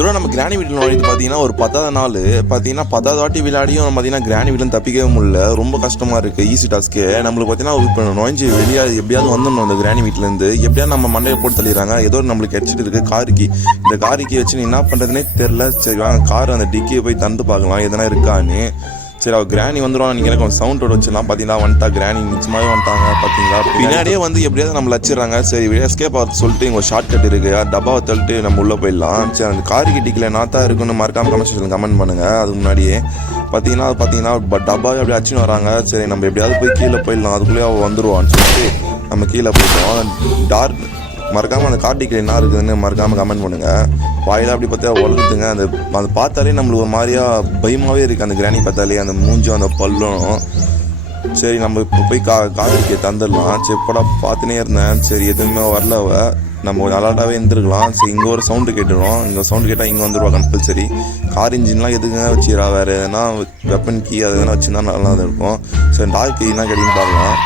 இதோட நம்ம கிராணி வீட்டில் நுழைது பார்த்தீங்கன்னா ஒரு 10வது நாள் பார்த்தீங்கன்னா 10வது வாட்டி விளையாடியும் பார்த்தீங்கன்னா கிராணி வீட்டில் தப்பிக்கவே முடியல. ரொம்ப கஷ்டமாக இருக்குது. ஈஸி டாஸ்க்கு நம்மளுக்கு பார்த்தீங்கன்னா இப்போ நுழைஞ்சி வெளியே எப்படியாவது வந்துடணும் அந்த கிராணி வீட்டிலேருந்து. எப்படியாவது நம்ம மண்டையை போட்டு தள்ளிடுறாங்க. ஏதோ நம்மளுக்கு கிடச்சிட்டு இருக்குது காரிக்கி. இந்த காரிக்கி வச்சு நீ என்ன பண்ணுறதுனே தெரில. சரி வாங்க கார் அந்த டிக்கியை போய் தந்து பார்க்கலாம் எதனா இருக்கான்னு. சரி அவள் கிராணி வந்துடுவான்னு நினைக்கிறேன். கொஞ்சம் சவுண்டோட வச்சுலாம் பார்த்தீங்கன்னா வந்துட்டா கிராணி நிச்சயமாகவே வந்துட்டாங்க. பார்த்தீங்களா பின்னாடியே வந்து எப்படியாவது நம்மளை வச்சிடறாங்க. சரி எஸ்கேப் ஆகுது சொல்லிட்டு இங்கே ஒரு ஷார்ட் கட் இருக்குது. டப்பாவை தள்ளிட்டு நம்ம உள்ளே போயிடலாம். சரி அந்த காரி கிட்டிக்கில் நாத்தா இருக்குன்னு மறக்காம கமெண்ட் பண்ணுங்கள். அதுக்கு முன்னாடியே பார்த்தீங்கன்னா டப்பாவே அப்படியே அச்சுன்னு வராங்க. சரி நம்ம எப்படியாவது போய் கீழே போயிடலாம். அதுக்குள்ளேயே அவள் வந்துடுவான்னு சொல்லிட்டு நம்ம கீழே போயிட்டோம். டார்க் மறக்காமல் அந்த கார்டிக்கில் என்ன இருக்குதுன்னு மறக்காமல் கமெண்ட் பண்ணுங்கள். வாயிலாக அப்படி பார்த்தா வளருதுங்க. அதை பார்த்தாலே நம்மளுக்கு ஒரு மாதிரியா பயமாகவே இருக்குது. அந்த கிராணி பார்த்தாலே அந்த மூஞ்சும் அந்த பல்லும். சரி நம்ம இப்போ போய் கார்டிக்கை தந்துடலாம். சரி இப்போடா பார்த்துனே இருந்தேன். சரி எதுவுமே வரல. நம்ம ஒரு அலர்ட்டாகவே இருந்துருக்கலாம். சரி இங்கே ஒரு சவுண்டு கேட்டுருவோம். இங்கே சவுண்டு கேட்டால் இங்கே வந்துடுவா கம்பல்சரி. கார் இன்ஜின்லாம் எதுக்குங்க வச்சுக்கிறா. வேறு எதனா வெப்பன் கீ அது எதனா வச்சுருந்தா நல்லா தான் இருக்கும். சரி டார்க் கீ என்ன கிடைக்குன்னு பார்க்கலாம்.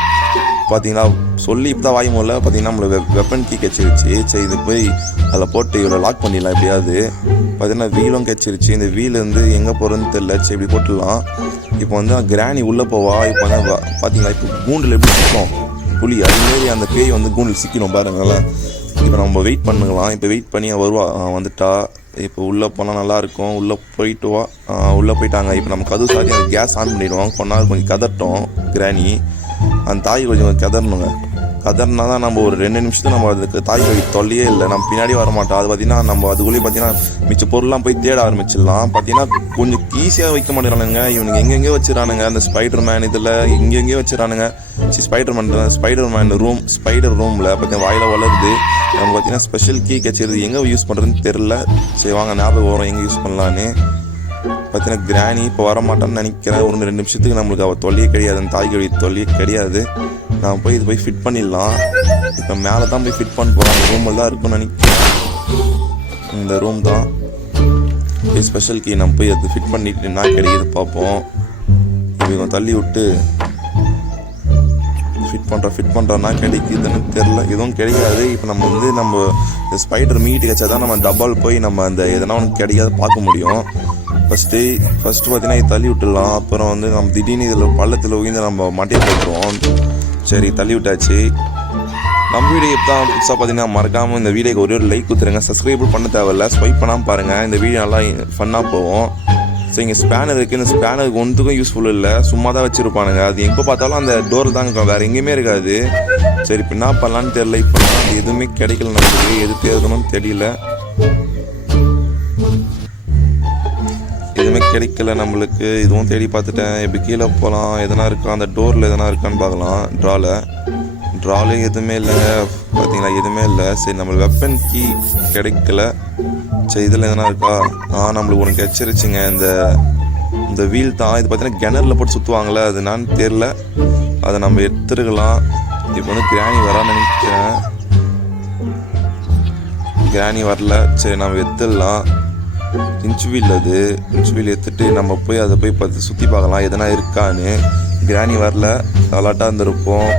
பார்த்தீங்கன்னா சொல்லி இப்போ தான் வாய் மூல பார்த்தீங்கன்னா நம்மளுக்கு வெப்பன் கீ கிடச்சிருச்சு. சரி இது போய் அதில் போட்டு இவ்வளோ லாக் பண்ணிடலாம். எப்படியாவது பார்த்தீங்கன்னா வீலும் கிடச்சிருச்சு. இந்த வீல் வந்து எங்கே போகிறதுன்னு தெரில. சரி இப்படி போட்டுடலாம். இப்போ வந்து கிராணி உள்ளே போவா. இப்போ வந்து பார்த்தீங்கன்னா இப்போ கூண்டில் எப்படி சிக்கும் புளி அதுமாரி அந்த பேய் வந்து கூண்டில் சிக்கணும் பாருங்களேன். இப்போ நம்ம வெயிட் பண்ணுங்களாம். இப்போ வெயிட் பண்ணி வருவா வந்துட்டா. இப்போ உள்ளே போனால் நல்லாயிருக்கும். உள்ளே போயிட்டு வா. உள்ளே போயிட்டாங்க. இப்போ நம்ம கதவு சாத்தி அந்த கேஸ் ஆன் பண்ணிவிடுவோம். கொண்டாந்து கொஞ்சம் கதட்டோம் கிராணி. அந்த தாய் கொஞ்சம் கதறணுங்க. கதறினா தான் நம்ம ஒரு 2 நிமிஷத்துக்கு நம்ம அதுக்கு தாய் வழி தொல்லையே இல்லை. நம்ம பின்னாடி வர மாட்டோம். அது பார்த்திங்கன்னா நம்ம அதுக்குள்ளேயே பார்த்தீங்கன்னா மிச்ச பொருள்லாம் போய் தேட ஆரம்பிச்சிடலாம். பார்த்தீங்கன்னா கொஞ்சம் ஈஸியாக வைக்க மாட்டேறானுங்க. இவனுக்கு எங்கெங்கேயோ வச்சுறானுங்க. அந்த ஸ்பைடர் மேன் இதில் எங்கெங்கேயோ வச்சுறானுங்க. ஸ்பைடர் ரூமில் பார்த்தீங்கன்னா வாயில் வளருது. நம்ம பார்த்தீங்கன்னா ஸ்பெஷல் கீ கிடச்சிருது. எங்கே யூஸ் பண்ணுறதுன்னு தெரில. சரி வாங்க ஞாபகம் வரும் எங்கே யூஸ் பண்ணலான்னு. பார்த்தீங்கன்னா கிராணி இப்போ வரமாட்டான்னு நினைக்கிறேன். ஒரு 2 நிமிஷத்துக்கு நம்மளுக்கு அவள் தொல்லையே கிடையாது. அந்த தாய் கழுவி தொல்லையே கிடையாது. நான் போய் இது போய் ஃபிட் பண்ணிடலாம். இப்போ மேலே தான் போய் ஃபிட் பண்ண போகிறோம். அந்த ரூமில் தான் இருக்குன்னு நினைக்கிறேன். இந்த ரூம் தான் ஸ்பெஷல் கீ. நம்ம போய் அது ஃபிட் பண்ணிட்டு என்ன கிடைக்குது பார்ப்போம். இப்போ தள்ளி விட்டு ஃபிட் பண்ணுறோன்னா கிடைக்குதுன்னு தெரில. எதுவும் கிடைக்காது. இப்போ நம்ம வந்து நம்ம இந்த ஸ்பைடர் மீட்டு வச்சா தான் நம்ம டப்பால் போய் நம்ம அந்த எதனா ஒன்று கிடைக்காது பார்க்க முடியும். ஃபஸ்ட்டு பார்த்தீங்கன்னா இது தள்ளி விட்டுடலாம். அப்புறம் வந்து நம்ம திடீர்னு இதில் பள்ளத்தில் உயிர்ந்து நம்ம மாட்டியை போட்டுருவோம். சரி தள்ளி விட்டாச்சு. நம்ம வீடியோ இப்போ தான் புதுசாக பார்த்தீங்கன்னா மறக்காமல் இந்த வீடியோக்கு ஒரே ஒரு லைக் கொடுத்துருங்க. சப்ஸ்கிரைப் பண்ண தேவையில்ல. ஸ்வைப் பண்ணாமல் பாருங்கள். இந்த வீடியோ நல்லா ஃபன்னாக போகும். ஸோ இங்கே ஸ்பேனர் இருக்குது. இந்த ஸ்பேனருக்கு ஒன்றுக்கும் யூஸ்ஃபுல் இல்லை. சும்மா தான் வச்சுருப்பானுங்க. அது எங்கே பார்த்தாலும் அந்த டோரில் தான் இருக்கும். வேறு எங்கேயுமே இருக்காது. சரி இப்போ என்ன பண்ணலான்னு தெரியல. இப்போ அது எதுவுமே கிடைக்கல. நம்மளுக்கு எது தேடணும்னு தெரியல. எதுவுமே கிடைக்கல நம்மளுக்கு. இதுவும் தேடி பார்த்துட்டேன். எப்படி கீழே போகலாம் எதனா இருக்கா. அந்த டோரில் எதனா இருக்கான்னு பார்க்கலாம். ட்ராலே எதுவுமே இல்லைங்க. பார்த்தீங்களா எதுவுமே இல்லை. சரி நம்மளுக்கு வெப்பன் கீ கிடைக்கல. சரி இதில் எதனா இருக்கா. நம்மளுக்கு ஒன்று கிடச்சிருச்சுங்க. இந்த வீல் தான். இது பார்த்தீங்கன்னா கிணறுல போட்டு சுற்றுவாங்களே. அது என்னான்னு தெரில. அதை நம்ம எடுத்துருக்கலாம். இப்போ வந்து கிராணி வரான்னு நினைக்கிறேன். கிராணி வரல. சரி நம்ம எடுத்துடலாம். இன்ச் வீல் எடுத்துகிட்டு நம்ம போய் அதை போய் பார்த்து சுற்றி பார்க்கலாம் எதனா இருக்கான்னு. கிராணி வரல. அலாட்டாக இருந்திருப்போம்.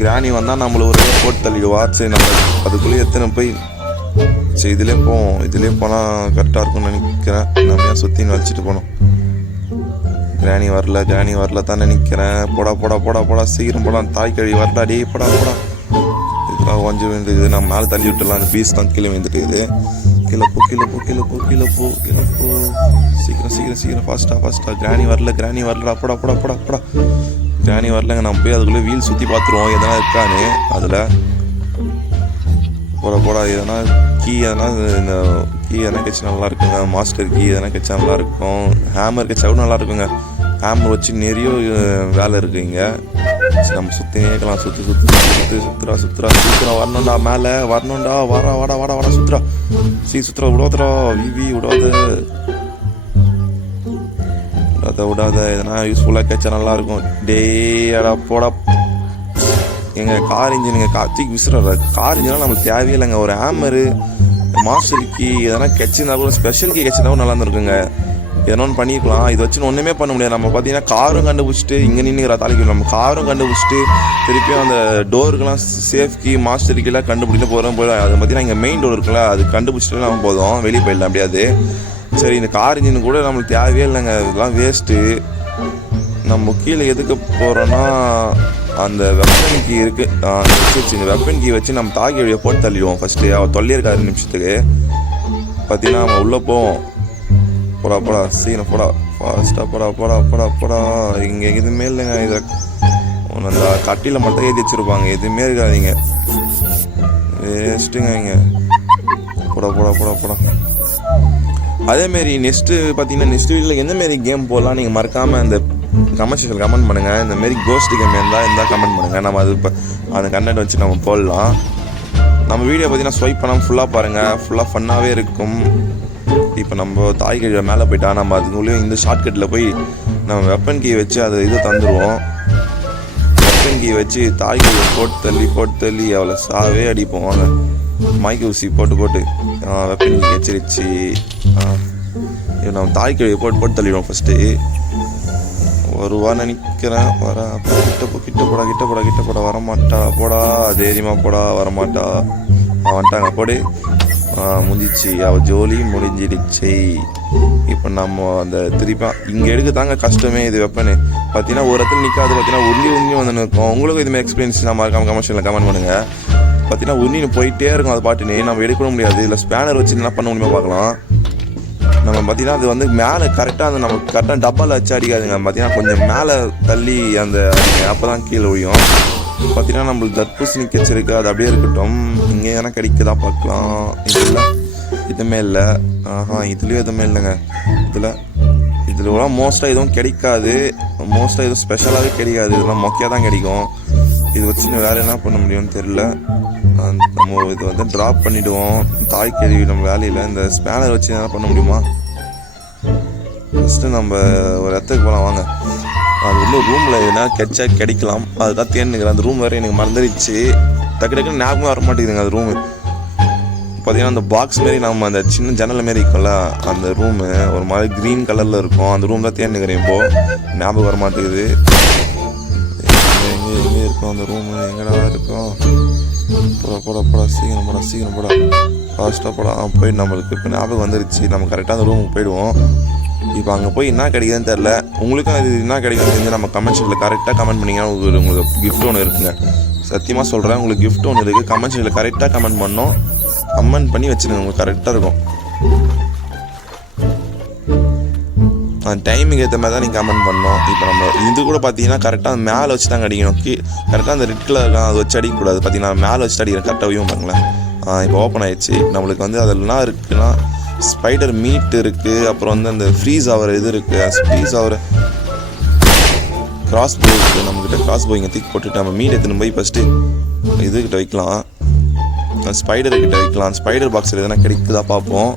கிராணி வந்தால் நம்மளை ஒரு போட்டு தள்ளிடுவா. சரி நம்ம அதுக்குள்ளேயே எத்தனை போய் சரி இதிலே போனால் கரெக்டாக இருக்கும்னு நினைக்கிறேன். நம்ம ஏன் சுற்றின்னு வலிச்சிட்டு போனோம். கிராணி வரல தான் நினைக்கிறேன். போடா சீக்கிரம் போடா. தாய் கழுவி வரடா. டே போடா இதெல்லாம் கொஞ்சம் விழுந்துக்குது. நம்ம மேலே தள்ளி விட்டுலாம். அந்த பீஸ் தான் கீழே விழுந்துட்டுக்குது. கீழே போ சீக்கிரம் ஃபாஸ்ட்டாக. கிராணி வரலடா. போடா கிராணி வரலங்க. நம்ம போய் அதுக்குள்ளே வீல் சுற்றி பார்த்துருவோம் எதனா இருக்கான்னு. அதில் போடா எதனா கீ இந்த கீ எதனா கிடச்சி நல்லா இருக்குங்க. மாஸ்டர் கீ எதனா கிடச்சா நல்லாயிருக்கும். ஹேமர் கிடச்சா கூட நல்லா இருக்குங்க. ஹேமர் வச்சு நிறைய வேலை இருக்குது இங்கே. நம்ம சுற்றி கேட்கலாம். சுற்றுறா சீக்கிரம் வரணும்டா. மேலே வரணும்டா. வாடா சுற்றுறா. சுற்றுறா விடாத எதனா யூஸ்ஃபுல்லாக கேட்சா நல்லாயிருக்கும். டேடா போடா. எங்கள் கார் இன்ஜினுங்க கார்த்திக் விசிறாரு. கார் இன்ஜின்லாம் நம்மளுக்கு தேவையே இல்லைங்க. ஒரு ஹேமரு மாஸ்டர் கீ எதனா கிடச்சிருந்தா கூட ஸ்பெஷல் கீ கிடச்சிருந்தா கூட நல்லா இருந்திருக்குங்க. என்னொன்று பண்ணிக்கலாம். இதை வச்சு ஒன்றுமே பண்ண முடியாது. நம்ம பார்த்தீங்கன்னா காரும் கண்டுபிடிச்சிட்டு இங்கே நின்றுங்கிற தாலிக்கு நம்ம காரும் கண்டுபிடிச்சிட்டு திருப்பியும் அந்த டோருக்கெல்லாம் சேஃப் கீ மாஸ்டர் கீலாம் கண்டுபிடிச்சிட்டு போகிறோம். அது பார்த்தீங்கன்னா இங்கே மெயின் டோர் இருக்குல்ல, அது கண்டுபிடிச்சிட்டு நம்ம போதும், வெளியே போயிடலாம் முடியாது. சரி, இந்த கார் இன்ஜின் கூட நம்மளுக்கு தேவையே இல்லைங்க, இதெல்லாம் வேஸ்ட்டு. நம்ம கீழே எதுக்கு போகிறோன்னா அந்த வெப்பன் கீ இருக்குது, இந்த வெப்பன் கீ வச்சு நம்ம தாக்கி வழியை போட்டு தள்ளிடுவோம். ஃபஸ்ட்டு அவள் தொல்லியிருக்காரு நிமிஷத்துக்கு பார்த்தீங்கன்னா நம்ம உள்ளே போவோம். போடா சீக்கிரம் போடா, ஃபாஸ்ட்டாக போடா. இங்கே எதுவுமே இல்லைங்க. இதை அந்த கட்டியில் மட்டும் ஏற்றி வச்சுருப்பாங்க, எதுவுமே இருக்காதிங்க, வேஸ்ட்டுங்க. இங்கே போடா. அதேமாரி நெக்ஸ்ட்டு பார்த்தீங்கன்னா நெக்ஸ்ட் வீடியோவில் எந்தமாரி கேம் போடலாம் நீங்கள் மறக்காமல் அந்த கமெண்ட் செக்ஷனில் கமெண்ட் பண்ணுங்கள். இந்தமாரி கோஸ்ட் கேம் இருந்தால் கமெண்ட் பண்ணுங்கள். நம்ம அது இப்போ அந்த கண்டென்ட் வச்சு நம்ம போடலாம். நம்ம வீடியோ பார்த்தீங்கன்னா ஸ்வைப் பண்ணாமல் ஃபுல்லாக பாருங்கள், ஃபுல்லாக ஃபன்னாகவே இருக்கும். இப்போ நம்ம தாய் கழிவை மேலே போயிட்டா நம்ம அதுக்குள்ளேயும் இந்த ஷார்ட்கட்டில் போய் நம்ம வெப்பன் கீ வச்சு அதை தந்துடுவோம். வெப்பன் கீ வச்சு தாய் கழிவை போட்டு தள்ளி அவளை சாவே அடிப்போம். வாங்க, மைக்கு ஊசி போட்டு வெப்பன் கீ வச்சிருச்சு. நம்ம தாய் கழிவை போட்டு தள்ளிடுவோம். ஃபஸ்ட்டு வருவான்னு நினைக்கிறேன். கிட்ட போடா வரமாட்டா. போடா தைரியமாக போடா, வரமாட்டா. வந்துட்டாங்க, போடு. முடிஞ்சிச்சு, அவள் ஜோலி முடிஞ்சிடுச்சு. இப்போ நம்ம அந்த திருப்பி இங்கே எடுக்க தாங்க கஷ்டமே. இது வெப்பனு பார்த்தீங்கன்னா ஒரு இடத்துல நிற்காது, பார்த்தீங்கன்னா உருளி வந்து நிற்கும். உங்களுக்கு இதுமாதிரி எக்ஸ்பீரியன்ஸ் நம்ம கமெண்ட்ஸில் கமெண்ட் பண்ணுங்கள். பார்த்தீங்கன்னா உருளின்னு போயிட்டே இருக்கும், அது பாட்டுன்னு நம்ம எடுக்க முடியாது. இல்லை ஸ்பேனர் வச்சு என்ன பண்ண முடியுமா பார்க்கலாம். நம்ம பார்த்தீங்கன்னா அது வந்து மேலே கரெக்டாக அந்த நம்ம கரெக்டாக டப்பாவில் வச்சு அடிக்காதுங்க. பார்த்தீங்கன்னா கொஞ்சம் மேலே தள்ளி அந்த அப்போ தான் கீழே ஒழியும். பார்த்தீங்கன்னா நம்மளுக்கு தர்பூசணி கச்சிருக்கு, அது அப்படியே இருக்கட்டும். இங்கே எதனா கிடைக்குதா பார்க்கலாம். இதுவுமே இல்லை. இதுலேயும் எதுவுமே இல்லைங்க. இதில் மோஸ்ட்டாக எதுவும் கிடைக்காது, மோஸ்ட்டாக எதுவும் ஸ்பெஷலாகவே கிடைக்காது. இதெல்லாம் மொக்கையாக தான் கிடைக்கும். இது வச்சு வேறு என்ன பண்ண முடியும்னு தெரில. நம்ம இது வந்து ட்ராப் பண்ணிவிடுவோம். தாய் கேள்வி நம்ம வேலையில் இந்த ஸ்பேனர் வச்சு என்ன பண்ண முடியுமா. ஃபஸ்ட்டு நம்ம ஒரு இடத்துக்கு போகலாம் வாங்க. அது வந்து ரூமில் எதுனா கிடைக்கலாம், அதுதான் தேர்ந்துக்கிறேன். அந்த ரூம் வேறு எனக்கு மறந்துடுச்சு, டக்குன்னு ஞாபகம் வர மாட்டேங்குதுங்க. அந்த ரூமு பார்த்தீங்கன்னா அந்த பாக்ஸ் மாரி நம்ம அந்த சின்ன ஜன்னல் மாரி இருக்கும்ல, அந்த ரூமு ஒரு மாதிரி க்ரீன் கலரில் இருக்கும். அந்த ரூம் தான் தேர்ந்துக்கிறேன். இப்போது ஞாபகம் வர மாட்டேங்குது. எங்கே இருக்கும் அந்த ரூமு, எங்கடா இருக்கும். போடா சீக்கிரம் போடா, ஃபாஸ்ட்டாக போடா. போய் நம்மளுக்கு இப்போ ஞாபகம் வந்துருச்சு. நம்ம கரெக்டாக அந்த ரூமுக்கு போயிடுவோம். இப்போ அங்கே போய் என்ன கிடைக்குதுன்னு தெரில. உங்களுக்கும் அது என்ன கிடைக்குதுன்னு தெரிஞ்சு நம்ம கமெண்ட் செக்ஷனில் கரெக்டாக கமெண்ட் பண்ணிங்கன்னா உங்களுக்கு கிஃப்ட் ஒன்று இருக்குங்க. சத்தியமாக சொல்கிறேன், உங்களுக்கு கிஃப்ட் ஒன்று இருக்குது. கமெண்ட் செக்ஷனில் கரெக்டாக கமெண்ட் பண்ணோம், கமெண்ட் பண்ணி வச்சுருங்க, உங்களுக்கு கரெக்டாக இருக்கும். அந்த டைமுக்கு ஏற்ற மாதிரி தான் நீங்கள் கமெண்ட் பண்ணோம். இப்போ நம்ம இது கூட பார்த்தீங்கன்னா கரெக்டாக மேலே வச்சு தான் அடிக்கணும். கரெக்டாக அந்த ரெட் கலர் அதை வச்சு அடிக்கக்கூடாது. பார்த்தீங்கன்னா மேலே வச்சு அடிக்கிறேன், கரெக்டாக வியூ பாருங்களேன். இப்போ ஓப்பன் ஆகிடுச்சு. நம்மளுக்கு வந்து அதெல்லாம் இருக்குன்னா ஸ்பைடர் மீட் இருக்குது, அப்புறம் வந்து அந்த ஃப்ரீஸ் ஆகிற இது இருக்குது, ஃப்ரீஸ் ஆகிற கிராஸ் போ இருக்குது. நம்மக்கிட்ட கிராஸ் போ இங்கே தூக்கி போட்டுட்டு நம்ம மீட் எடுத்துன்னு போய் ஃபஸ்ட்டு இதுக்கிட்ட வைக்கலாம், ஸ்பைடர்கிட்ட வைக்கலாம். ஸ்பைடர் பாக்ஸில் எதுனா கிடைக்குதா பார்ப்போம்.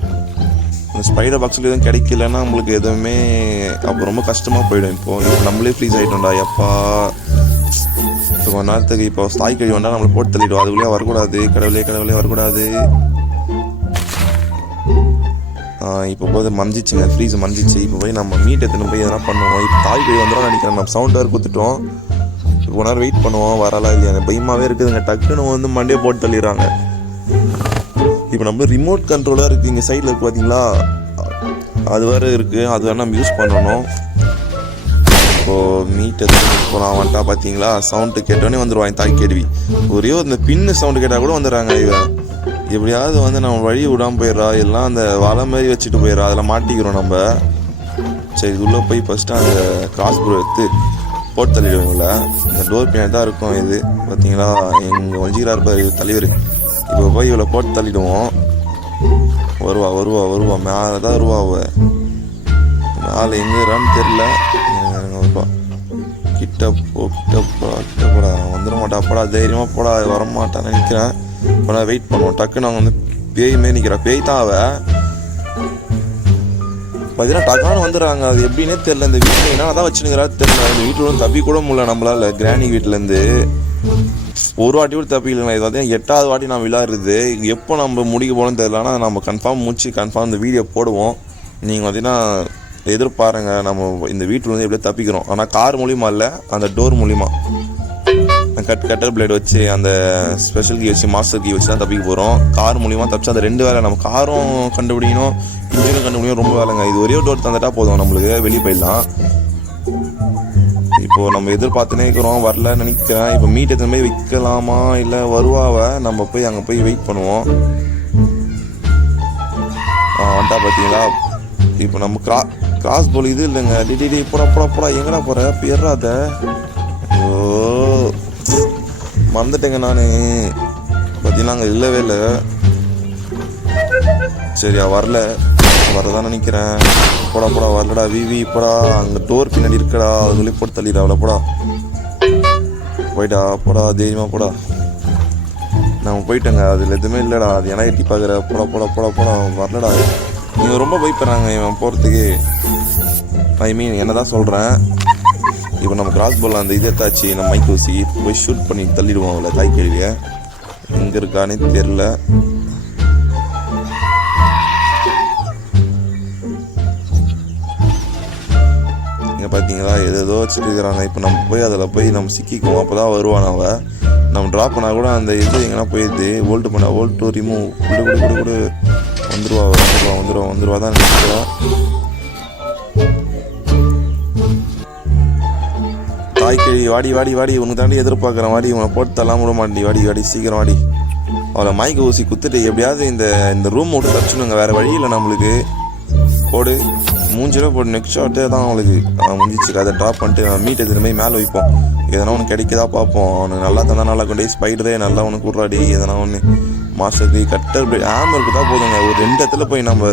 அந்த ஸ்பைடர் பாக்ஸில் எதுவும் கிடைக்கலன்னா நம்மளுக்கு எதுவுமே அப்போ ரொம்ப கஷ்டமாக போயிடும். இப்போ நம்மளே ஃப்ரீஸ் ஆகிட்டோம்டா எப்பா. இப்போ கொஞ்ச நேரத்துக்கு இப்போ தாய் கழிவு வந்தால் நம்மளை போட்டு தள்ளிடுவோம். அதுக்குள்ளேயே வரக்கூடாது, கடவுளே வரக்கூடாது. இப்போ போது மறைஞ்சிச்சுங்க, ஃப்ரீஸ் மறைஞ்சிச்சு. இப்போ போய் நம்ம மீட் எடுத்துன்னு போய் எதனா பண்ணுவோம். இப்போ தாய் கழிவு வந்துடும் நினைக்கிறேன். நம்ம சவுண்ட் வேறு கொடுத்துட்டோம். இப்போ நேரம் வெயிட் பண்ணுவோம், வரலாம் இல்லையா. எனக்கு பயமாகவே இருக்குதுங்க. டக்குன்னு வந்து மண்டே போட்டு தள்ளிடுறாங்க. இப்போ நம்ம ரிமோட் கண்ட்ரோலாக இருக்குது இங்கே சைடில் இருக்குது பார்த்தீங்களா, அது வேறு இருக்குது. அது வேறு நம்ம யூஸ் பண்ணணும். இப்போது மீட் எடுத்துன்னு போகலாம். வந்துட்டா பார்த்தீங்களா, சவுண்டு கேட்டோடனே வந்துடுவாங்க தாய் கேள்வி. ஒரே இந்த பின்னு சவுண்டு கேட்டால் கூட வந்துடுறாங்க. இவன் எப்படியாவது வந்து நம்ம வழி விடாமல் போயிடுறா, எல்லாம் அந்த வலை மாதிரி வச்சுட்டு போயிடுறா, அதில் மாட்டிக்கிறோம் நம்ம. சரி, இது உள்ளே போய் ஃபஸ்ட்டு அந்த கிராஸ் ப்ரோ எடுத்து போட்டு தள்ளிடுவோம்ல. இந்த டோர் பின்னாடி தான் இருக்கும் இது பார்த்தீங்களா. எங்கள் வஞ்சிக்கிறா இருப்பார் தலைவர். இப்போ போய் இவ்வளோ போட்டு தள்ளிடுவோம். வருவா மேலே தான் வருவா. மேலே எங்கேறான்னு தெரில. வருவா, கிட்ட போடா. வந்துட மாட்டா, போடா தைரியமாக போடா. வரமாட்டான்னு நினைக்கிறேன். இப்போ நான் வெயிட் பண்ணுவோம். டக்குன்னு அவங்க வந்து பேய் மாரி நிற்கிறா. பேய் தான் அவள் பார்த்தீங்கன்னா டக்கானு வந்துடுறாங்க. அது எப்படின்னே தெரில. இந்த வீட்டில் என்ன தான் வச்சுனுங்கிறா தெரில. இந்த வீட்டில் வந்து தப்பி கூட முடியல நம்மளால். கிராணி வீட்டிலேருந்து ஒரு வாட்டி கூட தப்பி இல்லைங்க. இது பார்த்தீங்கன்னா 8வது வாட்டி நான் விளையாடுறது. எப்போ நம்ம முடிக்க போகணும்னு தெரில. ஆனால் நம்ம கன்ஃபார்ம் இந்த வீடியோ போடுவோம். நீங்கள் பார்த்தீங்கன்னா எதிர்பாருங்க, நம்ம இந்த வீட்டில் வந்து எப்படியோ தப்பிக்கிறோம். ஆனால் கார் மூலிமா இல்லை, அந்த டோர் மூலிமா கட்டர் பிளேட் வச்சு அந்த ஸ்பெஷல் கீ வச்சு மாஸ்டர் கீ வச்சு தான் தப்பிக்க போகிறோம். கார் மூலிமா தப்பிச்சு அந்த 2 வேலை, நம்ம காரும் கண்டுபிடிக்கணும், இன்ஜினும் கண்டுபிடிக்கணும், ரொம்ப வேலைங்க. இது ஒரே டோர் தந்துட்டா போதும், நம்மளுக்கு வெளியே போயிடலாம். இப்போது நம்ம எதிர்பார்த்துனே இருக்கிறோம், வரல நினைக்கிறேன். இப்போ மீட் எத்தனை போய் வைக்கலாமா இல்லை வருவாவை, நம்ம போய் அங்கே போய் வெயிட் பண்ணுவோம். வந்துட்டா பார்த்தீங்களா? இப்போ நம்ம கிராஸ் போல் இது இல்லைங்க. டிடி போடா எங்கடா போகிற பேர்றாத. ஐயோ மறந்துட்டேங்க நான். பார்த்தீங்கன்னா அங்கே இல்லவே இல்லை. சரியா வரல, வரதான் நினைக்கிறேன். போடா வரலடா விவி போடா. அங்கே டோர் பின்னாடி இருக்கடா, அதுக்குள்ளே போட்டு தள்ளிடா அவ்வளோ. போயிட்டா போடா, தைரியமாக போடா. நம்ம போயிட்டேங்க, அதில் எதுவுமே இல்லைடா. அது ஏன்னா எட்டி பார்க்குற. போடா வரலடா. நீங்கள் ரொம்ப பயப்படுறாங்க இவன் போகிறதுக்கு. ஐ மீன் என்ன தான் சொல்கிறேன். இப்போ நம்ம கிராஸ் பால் அந்த இது எடுத்தாச்சு, நம்ம மைக் ஊசி போய் ஷூட் பண்ணி தள்ளிடுவோம் அவளை. தாய் கேள்வியை எங்கே இருக்கானே தெரில. இங்கே பார்த்தீங்களா ஏதோ வச்சுட்டு இருக்கிறாங்க. இப்போ நம்ம போய் அதில் போய் நம்ம சிக்கிக்குவோம். அப்போ தான் வருவான் அவன். நம்ம ட்ராப் பண்ணால் கூட அந்த இது எங்கன்னா போயிடுது. வோல்ட் பண்ண வோல்ட் ரிமூவ் கொடு வந்துடுவா தான் நினைக்கிறேன். தாய்க்கிழி வாடி உனக்கு தாண்டி எதிர்பார்க்குறேன். வாடி உன்னை போட்டு தரலாம் விட மாட்டேன். வாடி சீக்கிரம் வாடி. அவளை மைக்க ஊசி குத்துட்டு எப்படியாவது இந்த ரூம் விட்டு தச்சுடுங்க. வேறு வழி இல்லை நம்மளுக்கு. போடு மூஞ்சில போட்டு நெக்ஸ்ட் ஷாட்டே தான் அவளுக்கு முடிஞ்சிச்சு. அதை ட்ராப் பண்ணிட்டு மீட் எதுவுமே மேலே வைப்போம். எதனா ஒன்று கிடைக்கதா பார்ப்போம். அவனுக்கு நல்லா தந்தா நல்லா கொண்டு ஸ்பைடரே நல்லா ஒன்று கூடுறாடி. எதனா ஒன்று மாஸ்டருக்கு கட்டர் பிளேட் ஆமருக்கு தான் போதுங்க. ஒரு 2 இடத்துல போய் நம்ம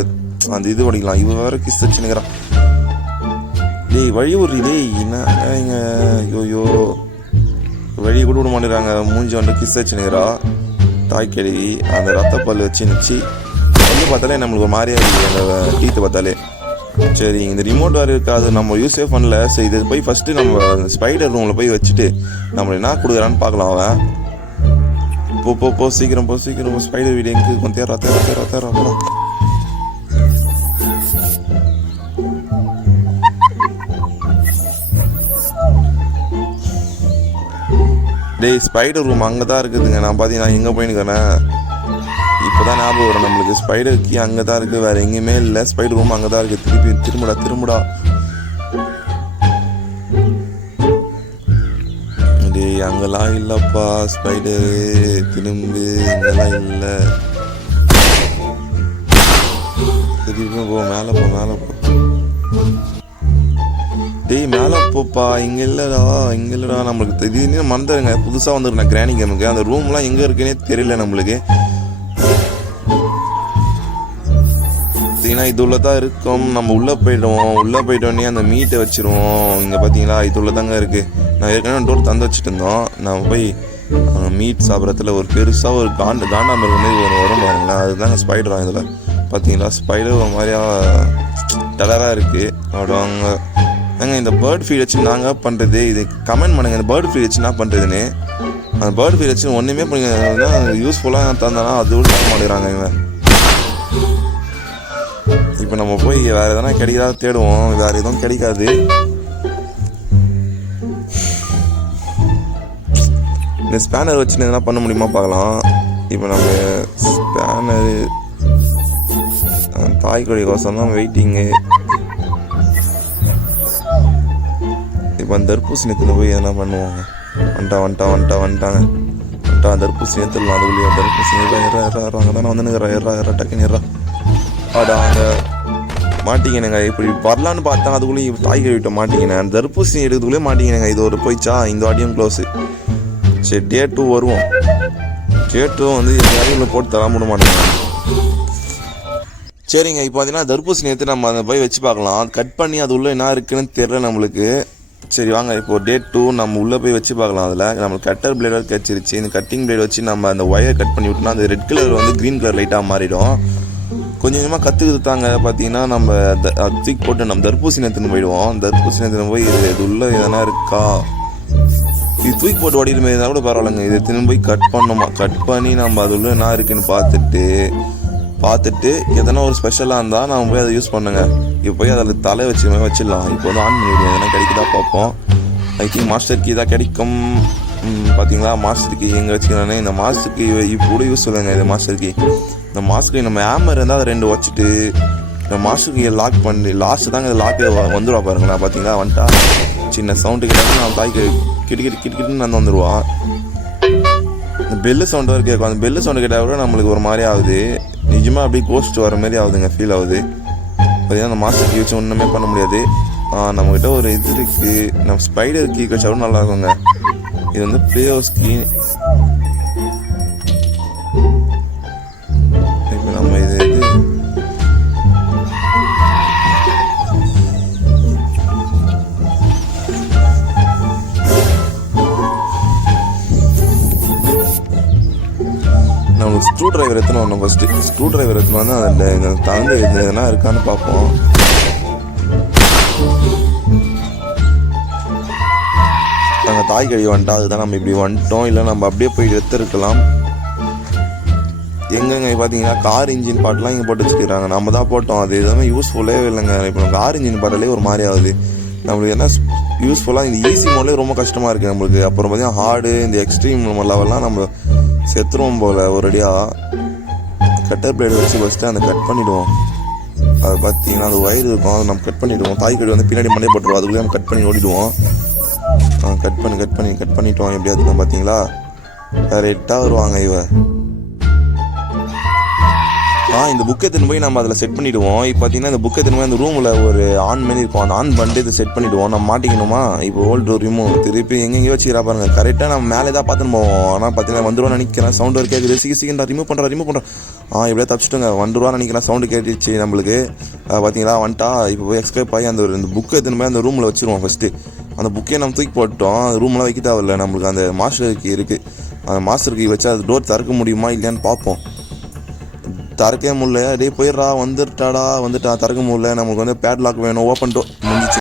அந்த இது படிக்கலாம். இவன் வேறு கிஸ் வச்சுன்னுக்கிறான். டேய் வழி விட்றி டேய். என்ன ஐயோ வழி கூட விட மாட்டேங்கிறாங்க. மூஞ்சி வந்து கிஸ் வச்சுன்னுக்கிறா தாய் கழுவி. அந்த ரத்தப்பல் வச்சு வந்து பார்த்தாலே நம்மளுக்கு ஒரு மாதிரியா இருக்குது அந்த டீத்தை பார்த்தாலே. சரி இந்த ரிமோட் வேறு இருக்காது, நம்ம யூஸே பண்ணல. சரி இது போய் ஃபஸ்ட்டு நம்ம ஸ்பைடர் ரூமில் போய் வச்சுட்டு நம்மளை என்ன கொடுக்குறான்னு பார்க்கலாம். அவன் போ சீக்கிரம் ஸ்பைடர் வீடு எங்கே இருக்கும்? தேரா போடா. டேய் ஸ்பைடர் ரூம் அங்கே தான் இருக்குதுங்க. நான் பார்த்தீங்கன்னா எங்கே போயின்னுக்கிறேன் இப்போ தான் ஞாபகம் வரும் நம்மளுக்கு. ஸ்பைடர் கீ அங்கே தான் இருக்குது, வேறு எங்கேயுமே இல்லை. ஸ்பைடர் ரூம் அங்கே தான் இருக்குது. திரும்புடா. டேய் அங்கெல்லாம் இல்லைப்பா ஸ்பைடரு. திரும்பு இங்கெல்லாம் இல்லை. திரும்பி போ மேலே போ. டேய் மேலே போப்பா. இங்கே இல்லைடா நம்மளுக்கு திடீர்னு மறந்துடுங்க. புதுசாக வந்துருக்கேன் கிராணி கேமுக்கு. அந்த ரூம்லாம் எங்கே இருக்குன்னே தெரியல நம்மளுக்கு. பார்த்தீங்கன்னா இது உள்ளதான் இருக்கும். நம்ம உள்ளே போயிட்டோன்னே அந்த மீட்டை வச்சுருவோம். இங்கே பார்த்தீங்களா இது உள்ளதாங்க இருக்குது. நான் ஏற்கனவே டோர் தந்து வச்சுட்டு இருந்தோம். நம்ம போய் மீட் சாப்பிட்றதுல ஒரு பெருசாக ஒரு காண்டாமிருகம் மாதிரி ஒன்று வரும் பாருங்களேன். அதுதாங்க ஸ்பைடரா. இதில் பார்த்தீங்களா ஸ்பைடர் ஒரு மாதிரியா டலராக இருக்குது. அப்படிவாங்க இந்த பேர்ட் ஃபீட் வச்சு நாங்கள் பண்ணுறது. இது கமெண்ட் பண்ணுங்கள், இந்த பேர்ட் ஃபீட் வச்சு என்ன பண்ணுறதுன்னு. அந்த பேர்ட் ஃபீட் வச்சு ஒன்றுமே பண்ணுங்க யூஸ்ஃபுல்லாக தந்தானா அது கூட தர மாட்டேங்கிறாங்க இவன். இப்போ நம்ம போய் வேறு எதனா கிடைக்காத தேடுவோம். வேறு எதுவும் கிடைக்காது. இந்த ஸ்பேனர் வச்சு எதனா பண்ண முடியுமா பார்க்கலாம். இப்போ நம்ம ஸ்பேனரு தாய்க்கொடி கோசம் தான் வெயிட்டிங்கு. இப்போ அந்த தர்பூசணி எடுத்துன்னு போய் எதனா பண்ணுவாங்க. வந்துட்டாங்க தர்பூசணி எடுத்துடலாம். அதுக்குள்ளேயே தர்பூசணி அங்கே தானே வந்துனுங்கிறா. டக்குன்னு அங்கே மாட்டிக்கினேங்க. இப்படி வரலான்னு பார்த்தா அதுக்குள்ளேயே தாய் கழுவிட்ட மாட்டிக்கினேன். அந்த தர்பூசணி எடுக்கிறதுக்குள்ளே மாட்டிக்கினேங்க. இது ஒரு போயிச்சா இந்த வாட்டியும் க்ளோஸு. சரி டே 2 வருவோம். டே 2 வந்து எல்லாரையும் போட்டு தர முடிய மாட்டேங்க. சரிங்க இப்போ பார்த்தீங்கன்னா தர்பூசணி எடுத்து நம்ம அதை போய் வச்சு பார்க்கலாம். கட் பண்ணி அது உள்ளே என்ன இருக்குன்னு தெரியல நம்மளுக்கு. சரி வாங்க இப்போ டே 2 நம்ம உள்ளே போய் வச்சு பார்க்கலாம். அதில் நம்மளுக்கு கட்டர் பிளேட் கிடச்சிருச்சு. இந்த கட்டிங் பிளேட் வச்சு நம்ம அந்த ஒயர் கட் பண்ணி விட்டோம்னா அந்த ரெட் கலர் வந்து க்ரீன் கலர் லைட்டாக மாறிடும். கொஞ்சம் கொஞ்சமாக கற்றுக்கிட்டாங்க. பார்த்தீங்கன்னா நம்ம தூக்கி போட்டு நம்ம தர்பூசணி எடுத்துன்னு போயிடுவோம். தர்பூசணி எடுத்துன்னு போய் இது உள்ளே எதனா இருக்கா, இது தூக்கி போட்டு ஓடிட்டு இருந்தால் கூட பரவாயில்லைங்க. இது எடுத்துன்னு போய் கட் பண்ணோமா, கட் பண்ணி நம்ம அது உள்ள என்ன இருக்குன்னு பார்த்துட்டு பார்த்துட்டு எதனா ஒரு ஸ்பெஷலாக இருந்தால் நம்ம போய் அதை யூஸ் பண்ணுங்க. இப்போ போய் அதில் தலை வச்சிடலாம். இப்போ வந்து ஆன் பண்ணிவிடுவோம், எதனா கிடைக்குதா பார்ப்போம். ஐ திங்க் மாஸ்டர் கீ தான் கிடைக்கும். பார்த்தீங்களா, மாஸ்டர் கீ எங்கே வச்சுக்கிறானே. இந்த மாஸ்டர் கீ இப்போ கூட யூஸ் சொல்லுங்க. இது மாஸ்டர் கீ. இந்த மாஸ்டர் கீ நம்ம ஹேமர் இருந்தால் அதை 2 வச்சுட்டு இந்த மாஸ்டர் கீயை லாக் பண்ணி லாஸ்ட்டு தாங்க இது லாக்கே வந்துடுவா பாருங்களா. பார்த்தீங்களா வந்துட்டா. சின்ன சவுண்டு கிட்ட நான் தாய்க்கு கிட்டுன்னு நான் வந்துடுவான். இந்த பெல்லு சவுண்டு வர கேட்கும். அந்த பெல்லு சவுண்டு கேட்டால் கூட நம்மளுக்கு ஒரு மாதிரி ஆகுது. நிஜமாக அப்படியே கோஸ்ட் வர மாதிரி ஆகுதுங்க, ஃபீல் ஆகுது. பார்த்தீங்கன்னா அந்த மாஸ்டர் கீ வச்சு ஒன்றுமே பண்ண முடியாது. நம்மக்கிட்ட ஒரு இது இருக்குது. நம்ம ஸ்பைடர் கீ வச்சாலும் நல்லா இருக்குங்க. இது வந்து பிளேயர்ஸ் கீ. இப்போ நம்ம இது நம்மளுக்கு ஸ்க்ரூ டிரைவர் எத்தனை வரணும். ஃபஸ்ட்டு ஸ்க்ரூ டிரைவர் எத்தனை வந்து அதில் தகுந்த எதுனா இருக்கான்னு பார்ப்போம். நாங்கள் தாய் கழுவி வந்துட்டா அதுதான் நம்ம இப்படி வந்துட்டோம். இல்லை நம்ம அப்படியே போய் எடுத்துருக்கலாம். எங்கெங்க பார்த்தீங்கன்னா கார் இன்ஜின் பாட்டெலாம் இங்கே போட்டு வச்சுக்கிறாங்க. நம்ம தான் போட்டோம். அது எதுவுமே யூஸ்ஃபுல்லே இல்லைங்க. இப்போ நம்ம கார் இன்ஜின் பாட்டாலே ஒரு மாதிரி ஆகுது. நம்மளுக்கு என்ன யூஸ்ஃபுல்லாக இந்த ஈஸி மோட்லேயே ரொம்ப கஷ்டமாக இருக்குது நம்மளுக்கு. அப்புறம் பார்த்தீங்கன்னா ஹார்டு இந்த எக்ஸ்ட்ரீம் லெவல்லாம் நம்ம செத்துருவோம் போல். ஒரேடியாக கட்டர் பிளேடு வச்சு ஃபஸ்ட்டு அந்த கட் பண்ணிவிடுவோம். அது பார்த்தீங்கன்னா அது வயிறு இருக்கும், அதை நம்ம கட் பண்ணிவிடுவோம். தாய் கழுவி வந்து பின்னாடி மண்டே போட்டுருவோம். அதுக்குள்ளே நம்ம கட் பண்ணி ஓடிடுவோம். கட் பண்ணிட்டோம். எப்படியாவது தான் பார்த்தீங்களா கரெக்டாக வருவாங்க இவ. இந்த புக்கை எடுத்துன்னு போய் நம்ம அதில் செட் பண்ணிவிடுவோம். இப்போ பார்த்தீங்கன்னா இந்த புக்கை எடுத்துன்னு போய் அந்த ரூமில் ஒரு ஆன் பண்ணி இருக்கும். அந்த ஆன் பண்ணிட்டு இதை செட் பண்ணிவிடுவோம். நம்ம மாட்டிக்கணுமா. இப்போ ஓல்டு டோர் ரிமூவ் திருப்பி எங்கெங்கேயோ வச்சுக்கிறா பாருங்கள். கரெக்டாக நம்ம மேலே தான் பார்த்துன்னு போவோம். ஆனால் பார்த்தீங்கன்னா வந்துருவான்னு நினைக்கிறேன். சவுண்டு ஒரு கேட்குது. சீக்கிரம் ரிமூவ் பண்ணுறேன். எப்படியா தப்பிச்சிட்டுங்க. வந்துருவான்னு நினைக்கிறேன். சவுண்டு கேட்டுச்சு நம்மளுக்கு. பார்த்தீங்களா வந்துட்டா. இப்போ போய் எக்ஸ்கேப் ஆகி அந்த புக்கை எடுத்துன்னு போய் அந்த ரூமில் வச்சுருவோம். ஃபஸ்ட்டு அந்த புக்கையை நம்ம தூக்கி போட்டோம். அந்த ரூம்லாம் வைக்க தேவையில்லை. நம்மளுக்கு அந்த மாஸ்டர் கீ இருக்குது. அந்த மாஸ்டர் கீ வச்சு அது டோர் திறக்க முடியுமா இல்லையான்னு பார்ப்போம். திறக்கவே முடியல. டே போயிடுறா வந்துட்டான் திறக்க முடியல. நமக்கு வந்து பேட் லாக் வேணும். ஓப்பன் டோர் முடிஞ்சிச்சு.